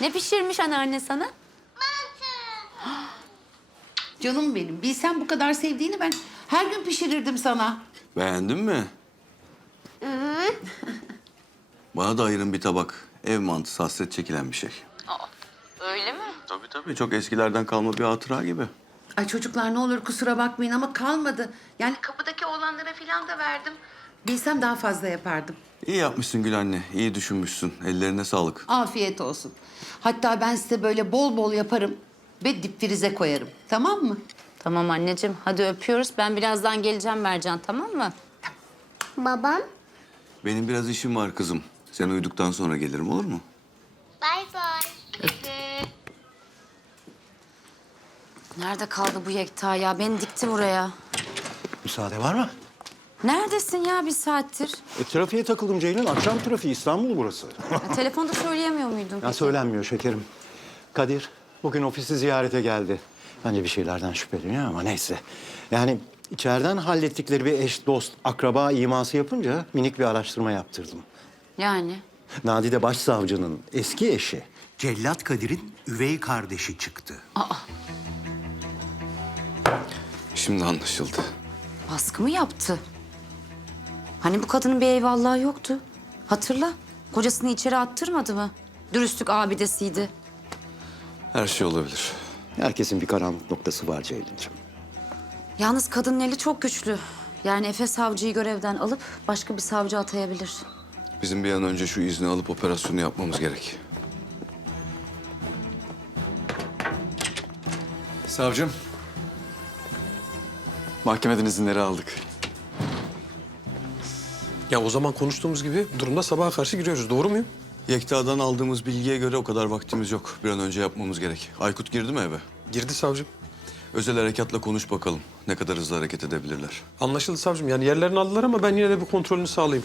Ne pişirmiş anneanne sana? Canım benim. Bilsem bu kadar sevdiğini ben her gün pişirirdim sana. Beğendin mi? Bana da ayırın bir tabak. Ev mantısı hasret çekilen bir şey. Öyle mi? Tabii tabii. Çok eskilerden kalma bir hatıra gibi. Ay çocuklar ne olur kusura bakmayın ama kalmadı. Yani kapıdaki oğlanlara falan da verdim. Bilsem daha fazla yapardım. İyi yapmışsın Gül anne. iyi düşünmüşsün. Ellerine sağlık. Afiyet olsun. Hatta ben size böyle bol bol yaparım ve dipfrize koyarım. Tamam mı? Tamam anneciğim hadi öpüyoruz. Ben birazdan geleceğim Mercan tamam mı? Babam? Benim biraz işim var kızım. Sen uyuduktan sonra gelirim olur mu? Bay bay. Nerede kaldı bu Yekta ya? Beni dikti buraya. Müsaade var mı? Neredesin ya bir saattir? E, trafiğe takıldım Ceylin. Akşam trafiği İstanbul burası. Ya, telefonda söyleyemiyor muydun? ya söylenmiyor şekerim. Kadir bugün ofisi ziyarete geldi. Bence bir şeylerden şüpheleniyor ama neyse. Yani içeriden hallettikleri bir eş, dost, akraba iması yapınca minik bir araştırma yaptırdım. Yani. Nadide Başsavcı'nın eski eşi. Cellat Kadir'in üvey kardeşi çıktı. Şimdi anlaşıldı. Baskı mı yaptı? Hani bu kadının bir eyvallahı yoktu. Hatırla. Kocasını içeri attırmadı mı? Dürüstlük abidesiydi. Her şey olabilir. Herkesin bir karanlık noktası var Ceylin'ciğim. Yalnız kadının eli çok güçlü. Yani Efe savcıyı görevden alıp başka bir savcı atayabilir. Bizim bir an önce şu izni alıp operasyonu yapmamız gerek. Savcım. Mahkemeden izinleri aldık. Ya o zaman konuştuğumuz gibi durumda sabaha karşı giriyoruz. Doğru muyum? Yekta'dan aldığımız bilgiye göre o kadar vaktimiz yok. Bir an önce yapmamız gerek. Aykut girdi mi eve? Girdi savcım. Özel harekatla konuş bakalım. Ne kadar hızlı hareket edebilirler. Anlaşıldı savcım. Yani yerlerini aldılar ama ben yine de bir kontrolünü sağlayayım.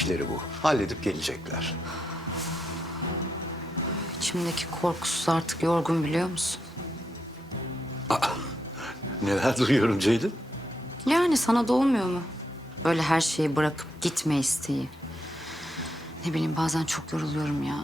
İşleri bu. Halledip gelecekler. İçimdeki korkusuz artık yorgun biliyor musun? Neler duyuyorum Ceylin? Yani sana da olmuyor mu? Böyle her şeyi bırakıp gitme isteği. Ne bileyim bazen çok yoruluyorum ya.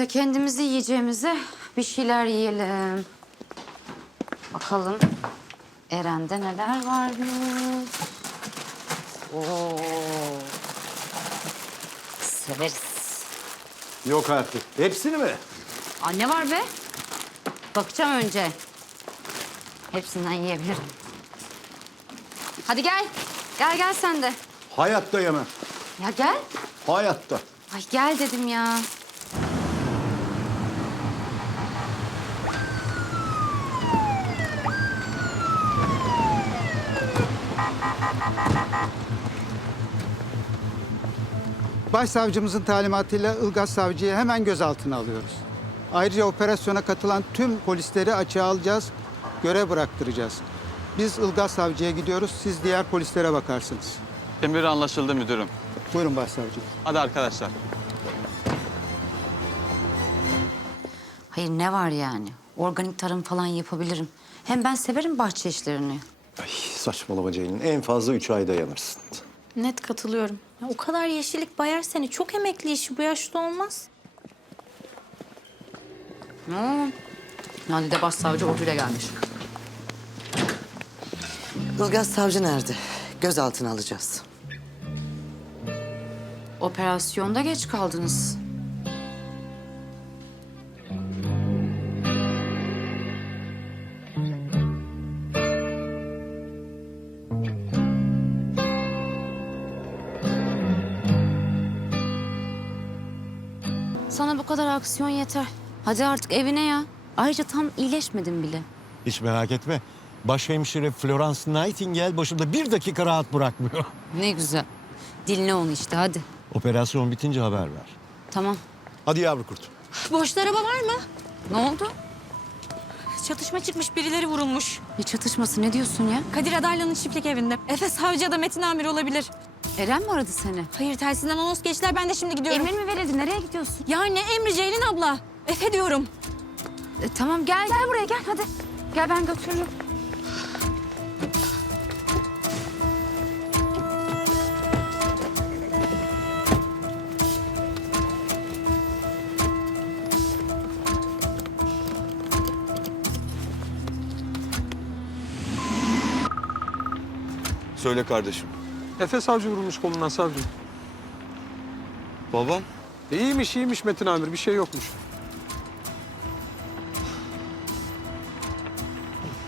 Neyse kendimizi yiyeceğimize bir şeyler yiyelim. Bakalım Eren'de neler varmış. Oo. Severiz. Yok artık. Hepsini mi? Aa, ne var be? Bakacağım önce. Hepsinden yiyebilirim. Hadi gel. Gel gel sen de. Hayatta yemem. Ya gel. Hayatta. Ay gel dedim ya. Başsavcımızın talimatıyla Ilgaz Savcı'yı hemen gözaltına alıyoruz. Ayrıca operasyona katılan tüm polisleri açığa alacağız, görev bıraktıracağız. Biz Ilgaz Savcı'ya gidiyoruz, siz diğer polislere bakarsınız. Emir anlaşıldı müdürüm. Buyurun Başsavcım. Hadi arkadaşlar. Hayır ne var yani? Organik tarım falan yapabilirim. Hem ben severim bahçe işlerini. Ay saçmalama Ceylin. En fazla üç ay dayanırsın. Net katılıyorum. Ya o kadar yeşillik bayar seni. Çok emekli işi bu yaşta olmaz. Nadide Başsavcı orduyla gelmiş. Ilgaz Savcı nerede? Gözaltına alacağız. Operasyonda geç kaldınız. Sana bu kadar aksiyon yeter. Hadi artık evine ya. Ayrıca tam iyileşmedin bile. Hiç merak etme. Başhemşire Florence Nightingale başımda bir dakika rahat bırakmıyor. Ne güzel. Dinle onu işte hadi. Operasyon bitince haber ver. Tamam. Hadi yavru kurt. Boşta araba var mı? Ne oldu? Çatışma çıkmış birileri vurulmuş. Ne çatışması ne diyorsun ya? Kadir Adarlı'nın çiftlik evinde. Efe savcı ya da Metin amir olabilir. Eren mi aradı seni? Hayır telsizden anons geçtiler ben de şimdi gidiyorum. Emir mi verildi? Nereye gidiyorsun? Ya ne emri Ceylin abla? Efe diyorum. E, tamam gel gel buraya gel hadi. Gel ben götürürüm. Söyle kardeşim. Efe savcı vurulmuş kolundan savcım. Babam? İyiymiş iyiymiş Metin Amir bir şey yokmuş.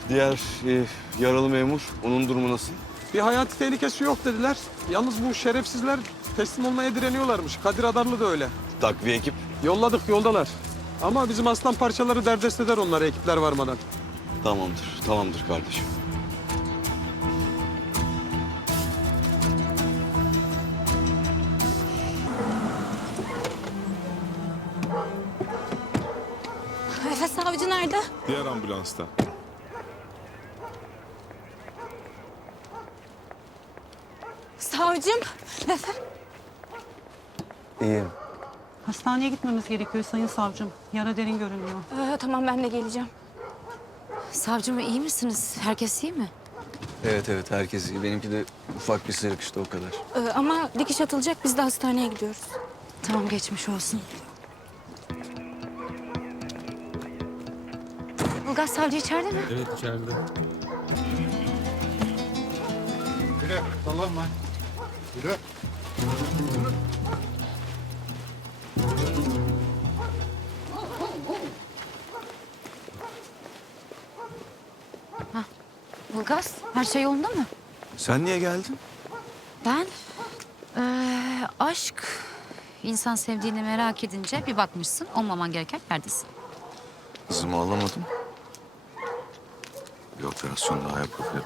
Diğer e, yaralı memur. Onun durumu nasıl? Bir hayati tehlikesi yok dediler. Yalnız bu şerefsizler teslim olmaya direniyorlarmış. Kadir Adarlı da öyle. Takviye ekip. Yolladık yoldalar. Ama bizim aslan parçaları derdest eder onları ekipler varmadan. Tamamdır. Tamamdır kardeşim. Ambulansta. Savcım. Efe. İyiyim. Hastaneye gitmemiz gerekiyor sayın savcım. Yara derin görünüyor. Ee, tamam ben de geleceğim. Savcım iyi misiniz? Herkes iyi mi? Evet evet herkes iyi. Benimki de ufak bir sıyrık işte o kadar. Ee, ama dikiş atılacak biz de hastaneye gidiyoruz. Tamam geçmiş olsun. Ilgaz savcı içeride mi? Evet içeride. Ilgaz her şey yolunda mı? Sen niye geldin? Ben eee, aşk insan sevdiğini merak edince bir bakmışsın olmaman gereken yerdesin. Kızımı alamadım. Operasyon daha yapabilirim.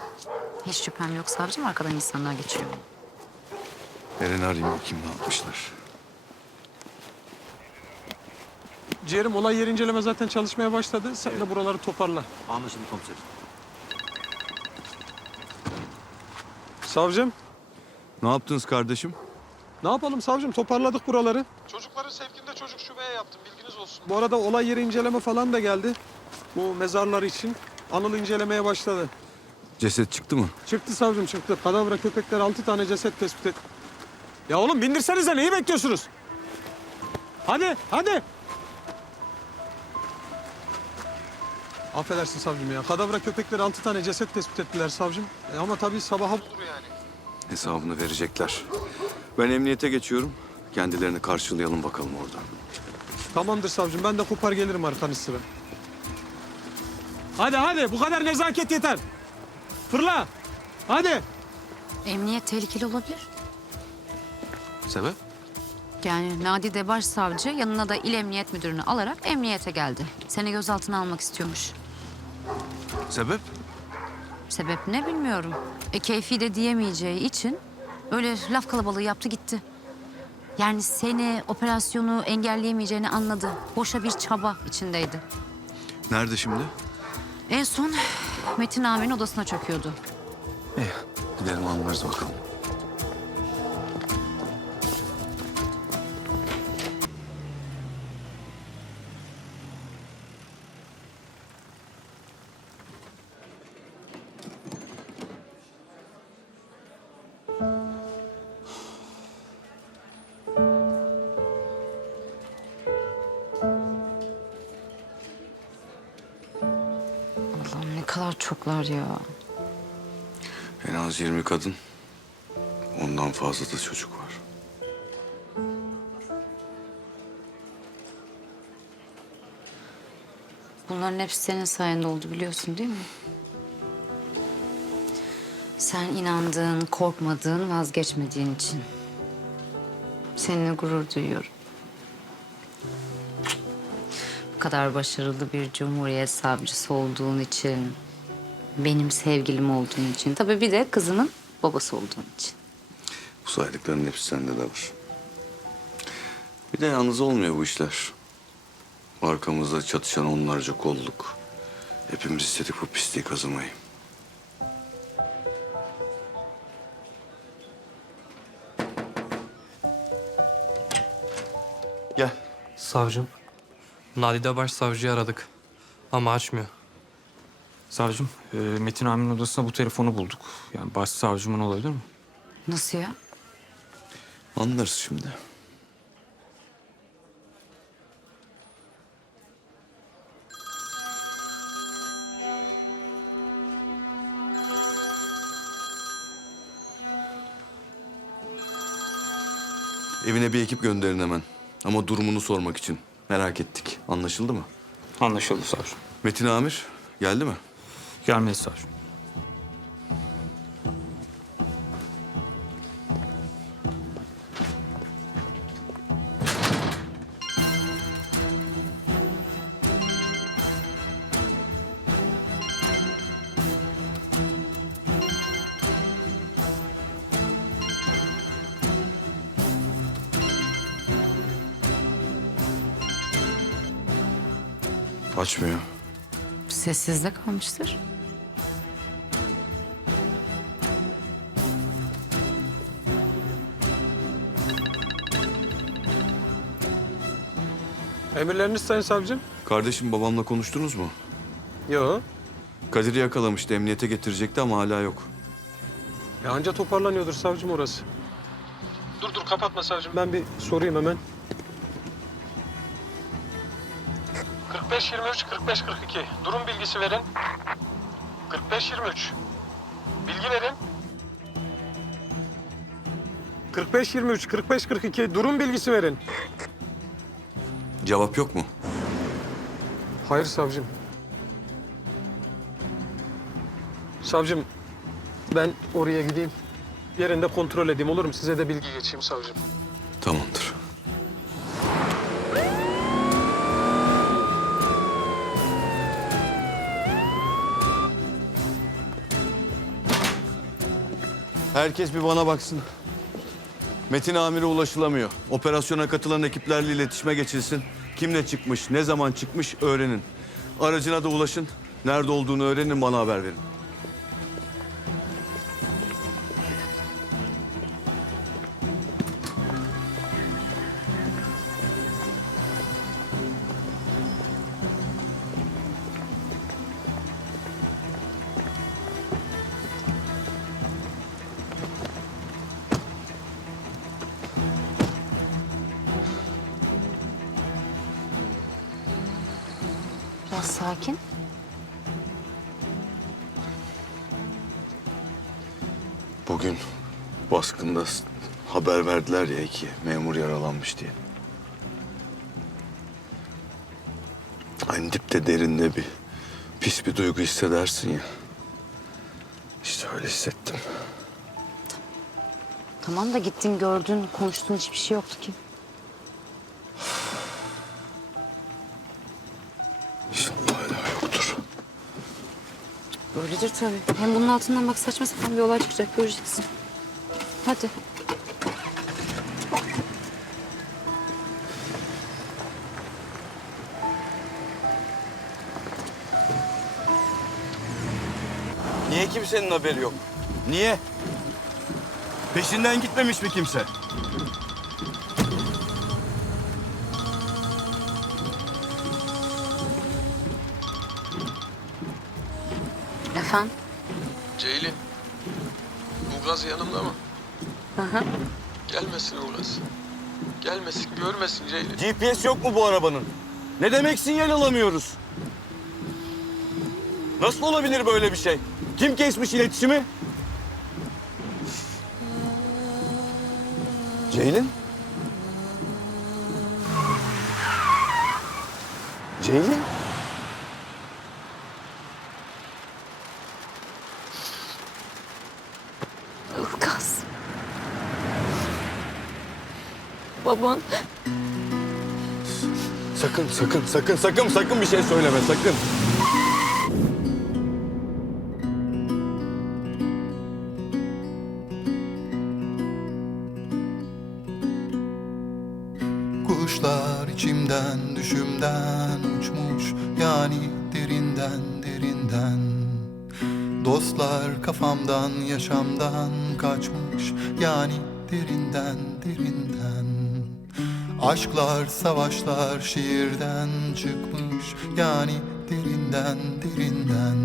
Hiç şüphem yok savcım arkadan insanlar geçiyor. Eren'i arayayım bakayım ne yapmışlar. Ciğerim olay yeri inceleme zaten çalışmaya başladı. Sen de buraları toparla. Anlaşıldı komiserim. Savcım. Ne yaptınız kardeşim? Ne yapalım savcım toparladık buraları. Çocukların sevkinde çocuk şubeye yaptım bilginiz olsun. Bu arada olay yeri inceleme falan da geldi. Bu mezarlar için. Anıl incelemeye başladı. Ceset çıktı mı? Çıktı savcım çıktı. Kadavra köpekler altı tane ceset tespit et. Ya oğlum bindirsenize neyi bekliyorsunuz? Hadi hadi. Affedersin savcım ya. Kadavra köpekleri altı tane ceset tespit ettiler savcım. E ama tabii sabaha bulur yani. Hesabını verecekler. Ben emniyete geçiyorum. Kendilerini karşılayalım bakalım orada. Tamamdır savcım. Ben de kopar gelirim arkanız sıra. Hadi hadi. Bu kadar nezaket yeter. Fırla. Hadi. Emniyet tehlikeli olabilir. Sebep? Yani Nadide Başsavcı yanına da il emniyet müdürünü alarak emniyete geldi. Seni gözaltına almak istiyormuş. Sebep? Sebep ne bilmiyorum. E keyfi de diyemeyeceği için öyle laf kalabalığı yaptı gitti. Yani seni operasyonu engelleyemeyeceğini anladı. Boşa bir çaba içindeydi. Nerede şimdi? En son Metin Amir'in odasına çöküyordu. İyi. Gidelim anlarız bakalım. Çoklar ya. En az 20 kadın. Ondan fazla da çocuk var. Bunların hepsi senin sayende oldu biliyorsun değil mi? Sen inandığın, korkmadığın, vazgeçmediğin için. Seninle gurur duyuyorum. Bu kadar başarılı bir cumhuriyet savcısı olduğun için, benim sevgilim olduğun için, tabii bir de kızının babası olduğun için. Bu saydıkların hepsi sende de var. Bir de yalnız olmuyor bu işler. Arkamızda çatışan onlarca kolluk. Hepimiz istedik bu pisliği kazımayı. Gel. Savcım, Nadide Başsavcı'yı aradık ama açmıyor. Savcım, e, Metin Amir'in odasında bu telefonu bulduk. Yani başsavcımın olabilir mi? Nasıl ya? Anlarız şimdi. Evine bir ekip gönderin hemen. Ama durumunu sormak için. Merak ettik. Anlaşıldı mı? Anlaşıldı savcım. Metin Amir geldi mi? Gelmedi savcım. Açmıyor. Sessizde kalmıştır. Emirleriniz sayın savcım. Kardeşim babamla konuştunuz mu? Yo. Kadir'i yakalamıştı. Emniyete getirecekti ama hala yok. Ya anca toparlanıyordur savcım orası. Dur dur kapatma savcım. Ben bir sorayım hemen. 45 23 45 42. Durum bilgisi verin. 45 23. Bilgi verin. 45 23 45 42 durum bilgisi verin. Cevap yok mu? Hayır savcım. Savcım ben oraya gideyim. Yerinde kontrol edeyim olur mu? Size de bilgi geçeyim savcım. Tamamdır. Herkes bir bana baksın. Metin Amir'e ulaşılamıyor. Operasyona katılan ekiplerle iletişime geçilsin. Kimle çıkmış, ne zaman çıkmış öğrenin. Aracına da ulaşın. Nerede olduğunu öğrenin, bana haber verin. Bugün baskında haber verdiler ya iki memur yaralanmış diye. Aynı dipte derinde bir pis bir duygu hissedersin ya. İşte öyle hissettim. Tamam da gittin gördün, konuştun hiçbir şey yoktu ki. Öyledir tabii. Hem bunun altından bak saçma sapan bir olay çıkacak göreceksin. Hadi. Niye kimsenin haberi yok? Niye? Peşinden gitmemiş mi kimse? Efendim? Ceylin. Ulgaz yanımda mı? Hı hı. Gelmesin Ulgaz. Gelmesin, görmesin Ceylin. GPS yok mu bu arabanın? Ne demek sinyal alamıyoruz? Nasıl olabilir böyle bir şey? Kim kesmiş iletişimi? Ceylin? Ceylin? Ilgaz. Baban Sakın, sakın, sakın, sakın, sakın bir şey söyleme, sakın. Aşklar savaşlar şiirden çıkmış yani derinden derinden.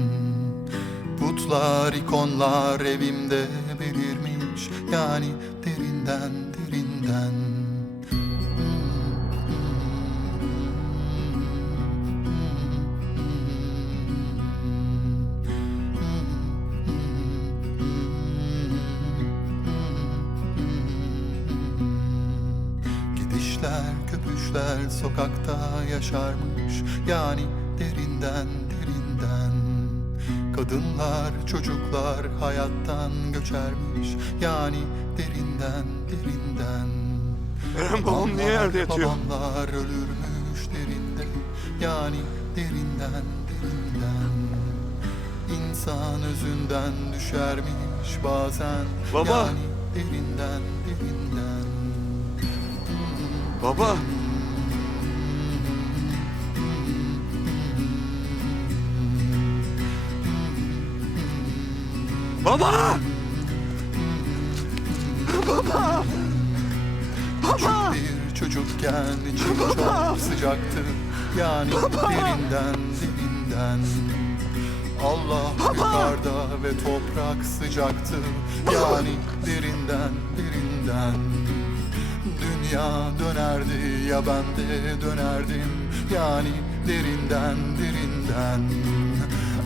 Putlar ikonlar evimde belirmiş yani derinden derinden sokakta yaşarmış. Yani derinden derinden. Kadınlar çocuklar hayattan göçermiş. Yani derinden derinden. Eren babam niye yerde yatıyor? Babamlar ölürmüş derinde. Yani derinden derinden. İnsan özünden düşermiş bazen. Baba! yani derinden derinden. Baba! Baba! Baba! Baba! Bir çocukken içim çok sıcaktı. Yani derinden derinden. Allah yukarıda ve toprak sıcaktı. Yani derinden derinden. Dünya dönerdi ya ben de dönerdim. Yani derinden derinden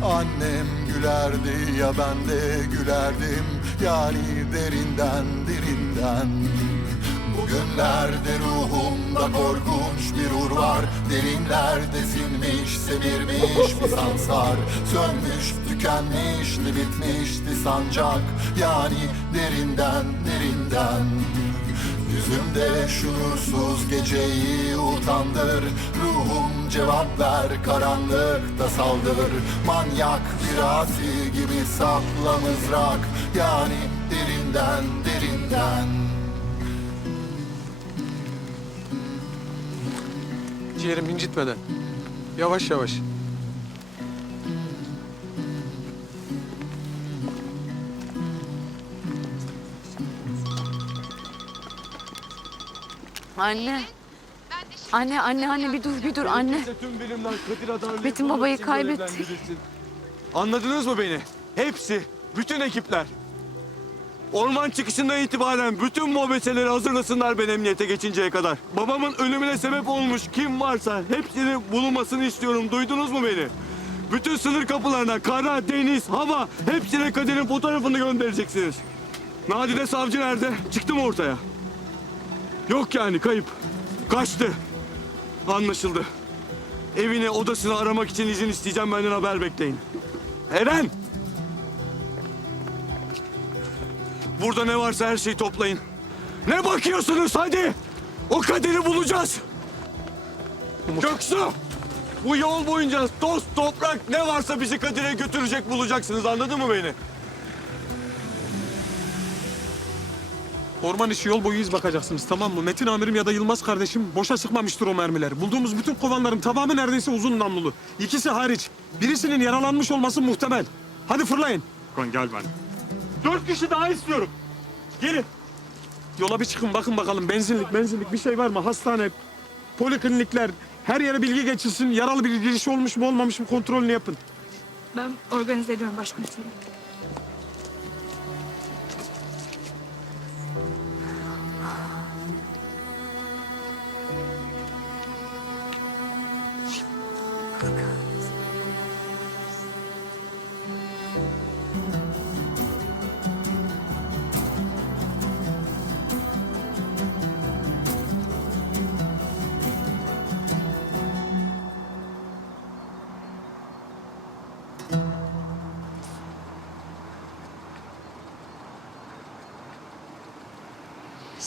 Annem gülerdi ya ben de gülerdim. Yani derinden derinden. Bugünlerde ruhumda korkunç bir ur var. Derinlerde sinmiş, semirmiş bir sansar. Sönmüş, tükenmişti, bitmişti sancak. Yani derinden, derinden Yüzümde şuursuz geceyi utandır Ruhum cevap ver karanlıkta saldır Manyak bir asi gibi sapla mızrak Yani derinden derinden Ciğerim incitmeden. Yavaş yavaş. Anne. Anne, anne, anne bir dur, bir dur anne. Tüm bilimler Kadir Metin babayı kaybettik. Anladınız mı beni? Hepsi, bütün ekipler. Orman çıkışından itibaren bütün mobeseleri hazırlasınlar ben emniyete geçinceye kadar. Babamın ölümüne sebep olmuş kim varsa hepsinin bulunmasını istiyorum. Duydunuz mu beni? Bütün sınır kapılarına kara, deniz, hava hepsine Kadir'in fotoğrafını göndereceksiniz. Nadide savcı nerede? Çıktı mı ortaya? Yok yani kayıp. Kaçtı. Anlaşıldı. Evini, odasını aramak için izin isteyeceğim. Benden haber bekleyin. Eren! Burada ne varsa her şeyi toplayın. Ne bakıyorsunuz hadi? O kaderi bulacağız. Göksu! Bu yol boyunca toz, toprak ne varsa bizi Kadir'e götürecek bulacaksınız. Anladın mı beni? Orman içi yol boyu iz bakacaksınız tamam mı? Metin amirim ya da Yılmaz kardeşim boşa sıkmamıştır o mermileri. Bulduğumuz bütün kovanların tamamı neredeyse uzun namlulu. İkisi hariç. Birisinin yaralanmış olması muhtemel. Hadi fırlayın. Kon gel ben. Dört kişi daha istiyorum. Gelin. Yola bir çıkın bakın bakalım benzinlik benzinlik bir şey var mı? Hastane, poliklinikler her yere bilgi geçilsin. Yaralı bir giriş olmuş mu olmamış mı kontrolünü yapın. Ben organize ediyorum başkomiserim.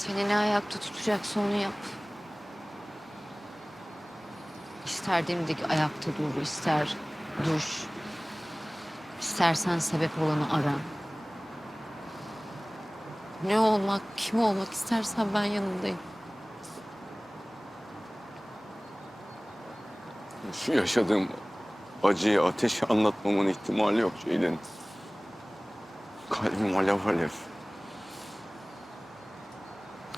Seni ne ayakta tutacaksa onu yap. ister dimdik ayakta dur, ister duş. İstersen sebep olanı ara. Ne olmak, kim olmak istersen ben yanındayım. Şu yaşadığım acıyı, ateşi anlatmamın ihtimali yok Ceylin. Kalbim alev alev.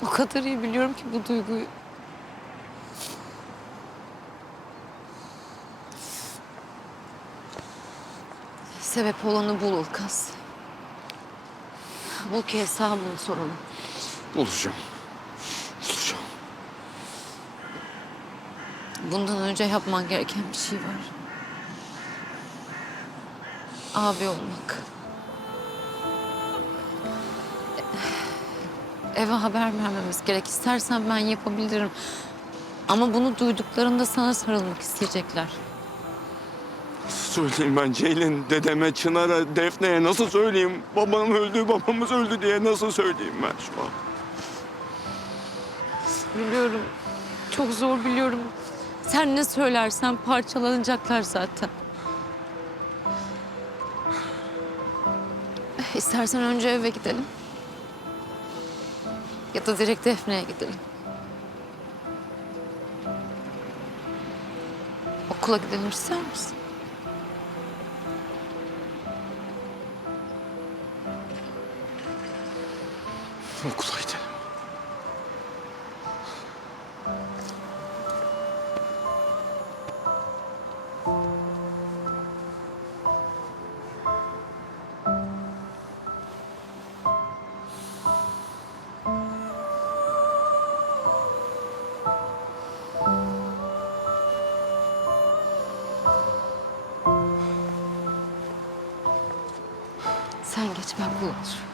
O kadar iyi biliyorum ki bu duyguyu. Sebep olanı bul Ilgaz. Bul ki hesabını soralım. Bulacağım. Bulacağım. Bundan önce yapman gereken bir şey var. Abi olmak. Eve haber vermemiz gerek. İstersen ben yapabilirim. Ama bunu duyduklarında sana sarılmak isteyecekler. Söyleyeyim ben Ceylin, dedeme, Çınar'a, Defne'ye nasıl söyleyeyim? Babam öldü, babamız öldü diye nasıl söyleyeyim ben şu an? Biliyorum. Çok zor biliyorum. Sen ne söylersen parçalanacaklar zaten. İstersen önce eve gidelim. Ya da direkt Defne'ye gidelim. Okula gidelim ister misin? Okula gidelim. Sen geç ben bulur.